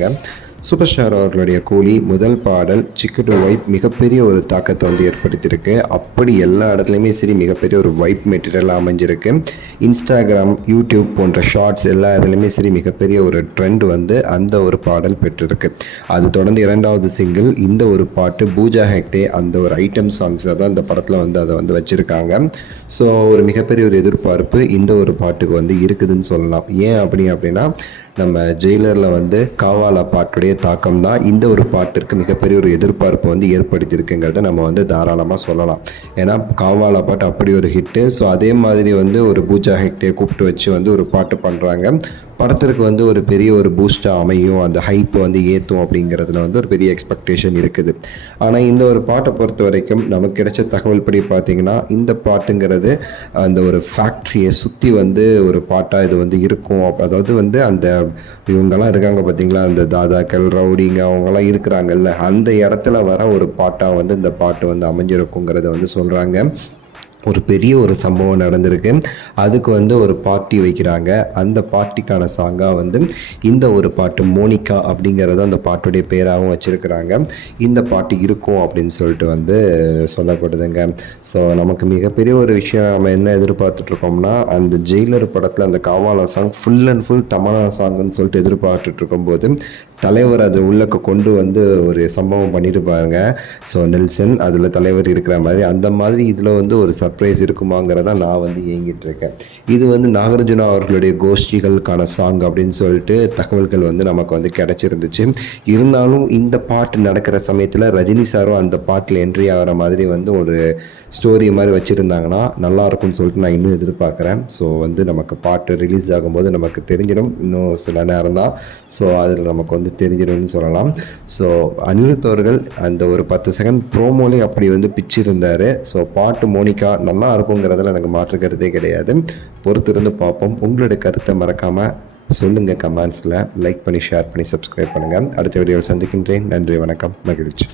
சொல்லியிருந்தாங்க. Super star அவர்களுடைய கூலி முதல் பாடல் சிக்கு டு வைப் மிகப்பெரிய ஒரு தாக்கத்தை வந்து ஏற்படுத்தியிருக்கு. அப்படி எல்லா இடத்துலையுமே சரி மிகப்பெரிய ஒரு வைப் மெட்டீரியலாக அமைஞ்சிருக்கு. இன்ஸ்டாகிராம், யூடியூப் போன்ற ஷார்ட்ஸ் எல்லா இதுலையுமே சரி மிகப்பெரிய ஒரு ட்ரெண்ட் வந்து அந்த ஒரு பாடல் பெற்றிருக்கு. அது தொடர்ந்து 2வது சிங்கிள் இந்த ஒரு பாட்டு பூஜா ஹெக்டே அந்த ஒரு ஐட்டம் சாங்ஸை தான் இந்த படத்தில் வந்து அதை வந்து வச்சுருக்காங்க. ஸோ ஒரு மிகப்பெரிய ஒரு எதிர்பார்ப்பு இந்த ஒரு பாட்டுக்கு வந்து இருக்குதுன்னு சொல்லலாம். ஏன் அப்படின்னா நம்ம ஜெயிலரில் வந்து காவாலா பாட்டுடைய தாக்கம் தான் இந்த ஒரு பாட்டிற்கு மிகப்பெரிய ஒரு எதிர்பார்ப்பு வந்து ஏற்படுத்தியிருக்குங்கிறத நம்ம வந்து தாராளமாக சொல்லலாம். ஏன்னா காவாலா பாட்டு அப்படி ஒரு ஹிட்டு. ஸோ அதே மாதிரி வந்து ஒரு பூஜா ஹெக்டே கூப்பிட்டு வச்சு வந்து ஒரு பாட்டு பண்ணுறாங்க. படத்திற்கு வந்து ஒரு பெரிய ஒரு பூஸ்டாக அமையும், அந்த ஹைப்பை வந்து ஏற்றும் அப்படிங்கிறதுல வந்து ஒரு பெரிய எக்ஸ்பெக்டேஷன் இருக்குது. ஆனால் இந்த ஒரு பாட்டை பொறுத்த வரைக்கும் நமக்கு கிடைச்ச தகவல் படி பார்த்திங்கன்னா இந்த பாட்டுங்கிறது அந்த ஒரு ஃபேக்ட்ரியை சுற்றி வந்து ஒரு பாட்டாக இது வந்து இருக்கும். அதாவது வந்து அந்த இவங்கெல்லாம் இருக்காங்க பார்த்தீங்களா, அந்த தாதாக்கள், ரவுடிங்க அவங்கெல்லாம் இருக்கிறாங்கல்ல, அந்த இடத்துல வர ஒரு பாட்டாக வந்து இந்த பாட்டு வந்து அமைஞ்சிருக்குங்கிறத வந்து சொல்கிறாங்க. ஒரு பெரிய ஒரு சம்பவம் நடந்திருக்கு. அதுக்கு வந்து ஒரு பார்ட்டி வைக்கிறாங்க. அந்த பார்ட்டிக்கான சாங்காக வந்து இந்த ஒரு பாட்டு மோனிகா அப்படிங்கிறத அந்த பாட்டுடைய பேராகவும் வச்சுருக்கிறாங்க. இந்த பாட்டு இருக்கும் அப்படின்னு சொல்லிட்டு வந்து சொல்லப்படுதுங்க. ஸோ நமக்கு மிகப்பெரிய ஒரு விஷயம் நம்ம என்ன எதிர்பார்த்துட்ருக்கோம்னா, அந்த ஜெயிலர் படத்தில் அந்த Kaavaalaa song full and full Tamannaah சாங்குன்னு சொல்லிட்டு எதிர்பார்த்துட்ருக்கும்போது தலைவர் அது உள்ளக்க கொண்டு வந்து ஒரு சம்பவம் பண்ணிட்டு பாருங்க. ஸோ நெல்சன் அதில் தலைவர் இருக்கிற மாதிரி அந்த மாதிரி இதில் வந்து ஒரு சர்ப்ரைஸ் இருக்குமாங்கிறத நான் வந்து ஏங்கிட்டு இருக்கேன். இது வந்து நாகார்ஜுனா அவர்களுடைய கோஷ்டிகளுக்கான சாங் அப்படின்னு சொல்லிட்டு தகவல்கள் வந்து நமக்கு வந்து கிடச்சிருந்துச்சு. இருந்தாலும் இந்த பாட்டு நடக்கிற சமயத்தில் ரஜினி சாரும் அந்த பாட்டில் என்ட்ரி ஆகிற மாதிரி வந்து ஒரு ஸ்டோரி மாதிரி வச்சுருந்தாங்கன்னா நல்லாயிருக்கும்னு சொல்லிட்டு நான் இன்னும் எதிர்பார்க்குறேன். ஸோ வந்து நமக்கு பாட்டு ரிலீஸ் ஆகும்போது நமக்கு தெரிஞ்சிடும், இன்னும் சில நேரம் தான். ஸோ அதில் நமக்கு வந்து தெரிஞ்சிடும்னு சொல்லலாம். ஸோ அனிருத் அவர்கள் அந்த ஒரு 10 செகண்ட் ப்ரோமோலே அப்படி வந்து பிச்சிருந்தார். ஸோ பாட்டு மோனிகா நல்லா இருக்குங்கிறதுல எனக்கு மாற்றுக்கிறதே கிடையாது. பொறுத்திருந்து பார்ப்போம். உங்களுடைய கருத்தை மறக்காமல் சொல்லுங்கள் கமெண்ட்ஸில். லைக் பண்ணி ஷேர் பண்ணி சப்ஸ்கிரைப் பண்ணுங்கள். அடுத்த வீடியோவில் சந்திக்கின்றேன். நன்றி, வணக்கம், மகிழ்ச்சி.